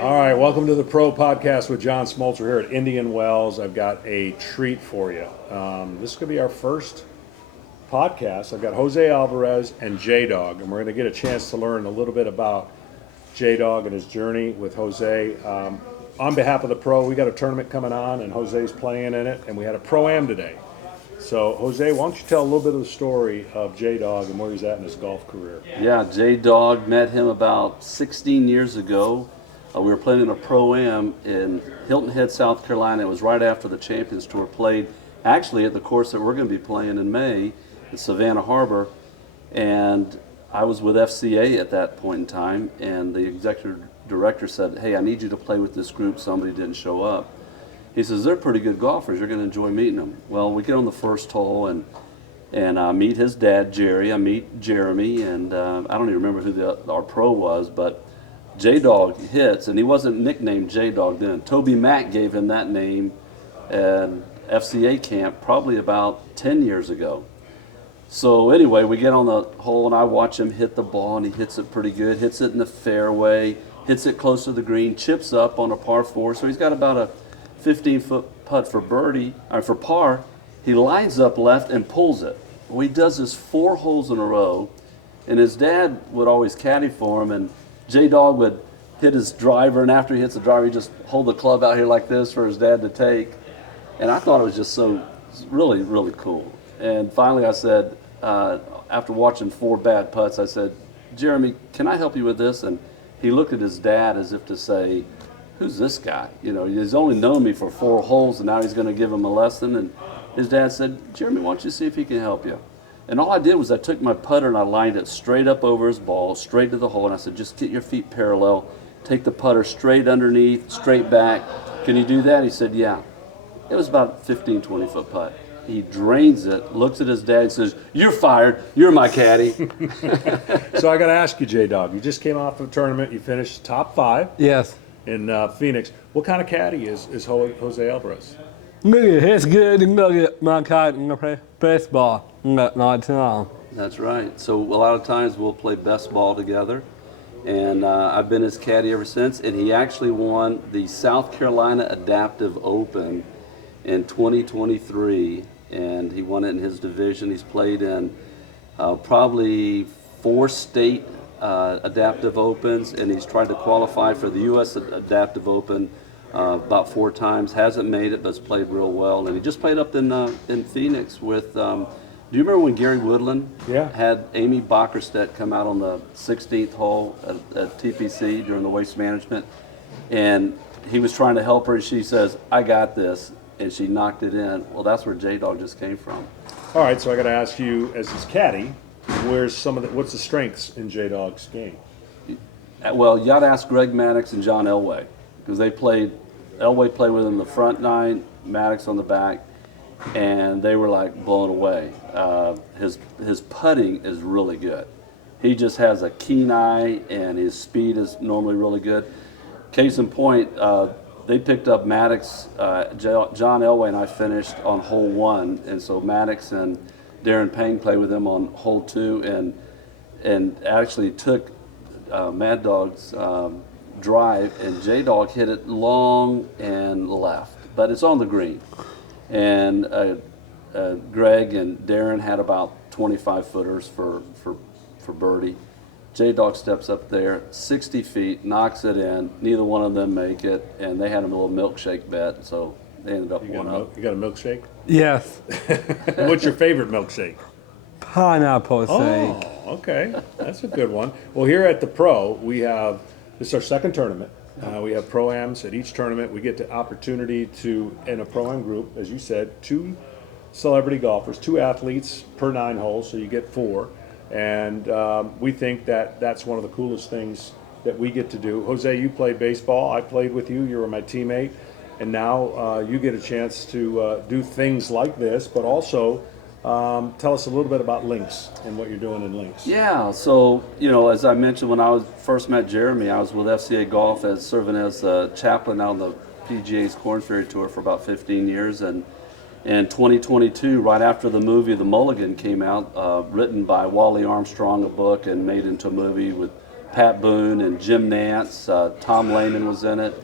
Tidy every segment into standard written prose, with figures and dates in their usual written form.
All right, welcome to the Pro Podcast with John Smoltz. We're here at Indian Wells. I've got a treat for you. This is going to be our first podcast. I've got José Álvarez and J-Dawg, and we're going to get a chance to learn a little bit about J-Dawg and his journey with José. On behalf of the Pro, we got a tournament coming on, and José's playing in it, and we had a Pro-Am today. So, José, why don't you tell a little bit of the story of J-Dawg and where he's at in his golf career? Yeah, J-Dawg, met him about 16 years ago. We were playing in a Pro-Am in Hilton Head, South Carolina. It was right after the Champions Tour played, actually at the course that we're going to be playing in May, in Savannah Harbor. And I was with FCA at that point in time, and the executive director said, hey, I need you to play with this group. Somebody didn't show up. He says, they're pretty good golfers. You're going to enjoy meeting them. Well, we get on the first hole, and I meet his dad, Jerry. I meet Jeremy, and I don't even remember who our pro was, but J-Dawg hits, and he wasn't nicknamed J-Dawg then. Toby Mack gave him that name at FCA camp probably about 10 years ago. So anyway, we get on the hole, and I watch him hit the ball, and he hits it pretty good, hits it in the fairway, hits it close to the green, chips up on a par 4, so he's got about a 15-foot putt for birdie, or for par. He lines up left and pulls it. Well, he does this 4 holes in a row, and his dad would always caddy for him, and J-Dawg would hit his driver, and after he hits the driver, he'd just hold the club out here like this for his dad to take. And I thought it was just so really, really cool. And finally I said, after watching 4 bad putts, I said, Jeremy, can I help you with this? And he looked at his dad as if to say, who's this guy? You know, he's only known me for 4 holes, and now he's going to give him a lesson. And his dad said, Jeremy, why don't you see if he can help you? And all I did was I took my putter and I lined it straight up over his ball, straight to the hole, and I said, just get your feet parallel, take the putter straight underneath, straight back. Can you do that? He said, yeah. It was about a 15, 20-foot putt. He drains it, looks at his dad and says, you're fired, you're my caddy. So I got to ask you, J-Dawg, you just came off of a tournament, you finished top 5 Yes. in Phoenix. What kind of caddy is José Álvarez? He's good and look at my kite and play baseball. Not too. That's right. So a lot of times we'll play best ball together, and I've been his caddy ever since. And he actually won the South Carolina Adaptive Open in 2023, and he won it in his division. He's played in probably 4 state Adaptive Opens, and he's tried to qualify for the U.S. Adaptive Open about 4 times. Hasn't made it, but's played real well. And he just played up in Phoenix with. Do you remember when Gary Woodland had Amy Bockerstedt come out on the 16th hole at TPC during the waste management? And he was trying to help her, and she says, I got this, and she knocked it in. Well, that's where J-Dawg just came from. All right, so I got to ask you, as his caddy, what's the strengths in J-Dawg's game? Well, you got to ask Greg Maddox and John Elway, because Elway played with him the front 9, Maddox on the back, and they were like blown away. His putting is really good. He just has a keen eye, and his speed is normally really good. Case in point, they picked up Maddox, John Elway and I finished on hole 1, and so Maddox and Darren Payne played with him on hole 2, and actually took Mad Dog's drive, and J-Dawg hit it long and left, but it's on the green. And Greg and Darren had about 25 footers for birdie. J-Dawg steps up there, 60 feet, knocks it in. Neither one of them make it, and they had a little milkshake bet, so they ended up one up. You got a milkshake? Yes. What's your favorite milkshake? Pineapple shake. Oh, okay. That's a good one. Well, here at the Pro, this is our second tournament. We have Pro-Ams at each tournament. We get the opportunity to, in a Pro-Am group, as you said, 2 celebrity golfers, 2 athletes per 9 holes, so you get 4. And we think that that's one of the coolest things that we get to do. José, you played baseball. I played with you. You were my teammate. And now you get a chance to do things like this, but also tell us a little bit about links and what you're doing in links. Yeah, so, as I mentioned, when I first met Jeremy, I was with FCA Golf serving as a chaplain out on the PGA's Korn Ferry Tour for about 15 years. And in 2022, right after the movie The Mulligan came out, written by Wally Armstrong, a book, and made into a movie with Pat Boone and Jim Nance. Tom Lehman was in it.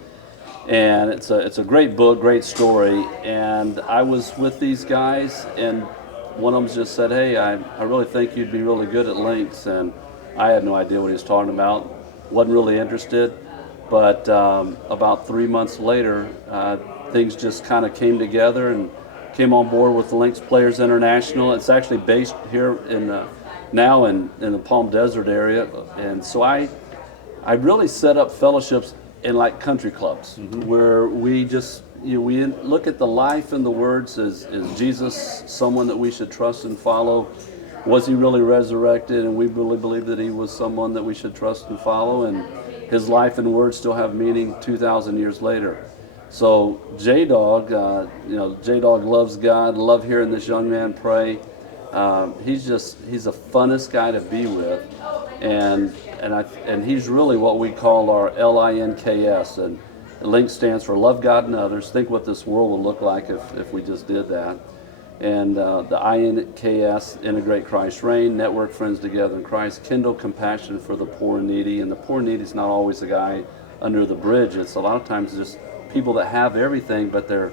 And it's a great book, great story. And I was with these guys, and one of them just said, hey, I really think you'd be really good at links. And I had no idea what he was talking about. Wasn't really interested. But about 3 months later, things just kind of came together and came on board with the Lynx Players International. It's actually based here now in the Palm Desert area. And so I really set up fellowships in like country clubs where we just, we look at the life and the words. Is Jesus someone that we should trust and follow? Was he really resurrected? And we really believe that he was someone that we should trust and follow. And his life and words still have meaning 2,000 years later. So J-Dawg, J-Dawg loves God. Love hearing this young man pray. He's the funnest guy to be with, and he's really what we call our LINKS, and LINK stands for Love God and Others. Think what this world would look like if we just did that. And the INKS, Integrate Christ Reign, Network Friends Together in Christ, Kindle Compassion for the Poor and Needy. And the poor and needy is not always the guy under the bridge. It's a lot of times just people that have everything, but they're,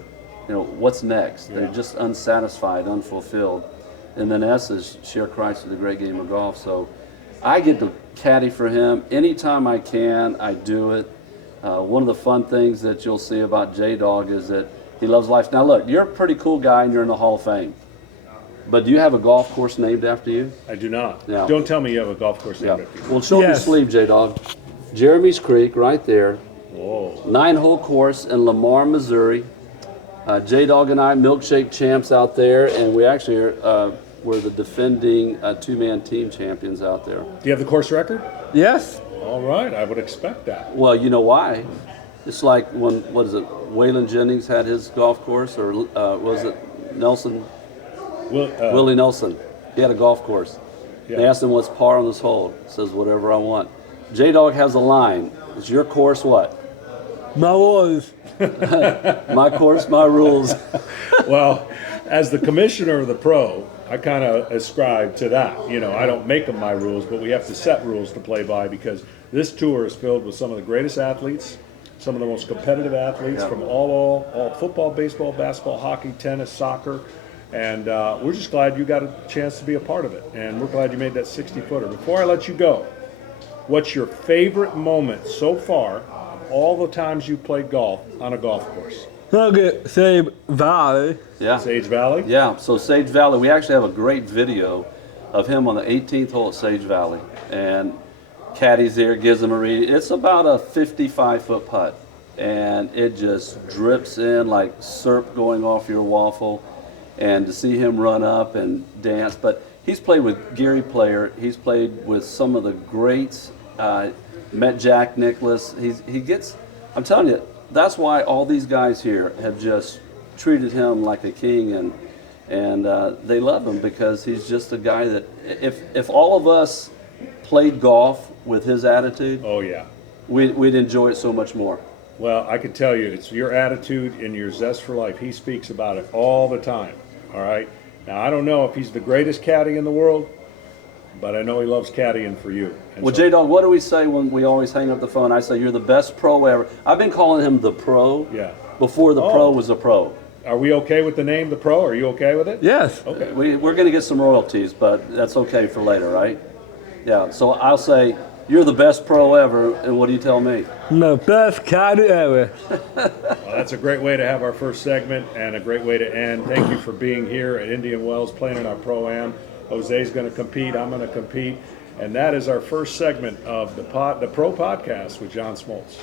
what's next? Yeah. They're just unsatisfied, unfulfilled. And then S is share Christ in the great game of golf. So I get to caddy for him anytime I can. I do it. One of the fun things that you'll see about J-Dawg is that he loves life. Now look, you're a pretty cool guy and you're in the Hall of Fame. But do you have a golf course named after you? I do not. Yeah. Don't tell me you have a golf course named after you. Well, show me your sleeve, J-Dawg. Jeremy's Creek, right there. Whoa. 9-hole course in Lamar, Missouri. J-Dawg and I, milkshake champs out there, and we actually were the defending two-man team champions out there. Do you have the course record? Yes. All right, I would expect that. Well, you know why? It's like when, Waylon Jennings had his golf course, or was it Nelson? Willie Nelson. He had a golf course. Yeah. They asked him what's par on this hole. He says, whatever I want. J-Dawg has a line. It's your course, what? My rules. My course, my rules. Well, as the commissioner of the pro, I kind of ascribe to that. I don't make them my rules, but we have to set rules to play by, because this tour is filled with some of the greatest athletes, some of the most competitive athletes from all football, baseball, basketball, hockey, tennis, soccer. And we're just glad you got a chance to be a part of it. And we're glad you made that 60-footer. Before I let you go, what's your favorite moment so far of all the times you played golf on a golf course? Look at Sage Valley. Yeah. Sage Valley? Yeah, so Sage Valley, we actually have a great video of him on the 18th hole at Sage Valley. And caddy's there, gives him a read. It's about a 55-foot putt. And it just drips in like syrup going off your waffle. And to see him run up and dance. But he's played with Gary Player. He's played with some of the greats. Met Jack Nicklaus. He gets, I'm telling you, that's why all these guys here have just treated him like a king, and they love him, because he's just a guy that, if all of us played golf with his attitude, Oh, yeah. we'd enjoy it so much more. Well, I can tell you, it's your attitude and your zest for life. He speaks about it all the time, all right? Now, I don't know if he's the greatest caddy in the world, but I know he loves caddying for you. And Well, so- J-Dawg, what do we say when we always hang up the phone? I say, you're the best pro ever. I've been calling him the pro Yeah. before the pro was a pro. Are we okay with the name, the pro? Are you okay with it? Yes. Okay. We're going to get some royalties, but that's okay for later, right? Yeah, so I'll say, you're the best pro ever, and what do you tell me? The best caddy ever. Well, that's a great way to have our first segment and a great way to end. Thank you for being here at Indian Wells playing in our Pro-Am. Jose's going to compete. I'm going to compete. And that is our first segment of the Pro Podcast with John Smoltz.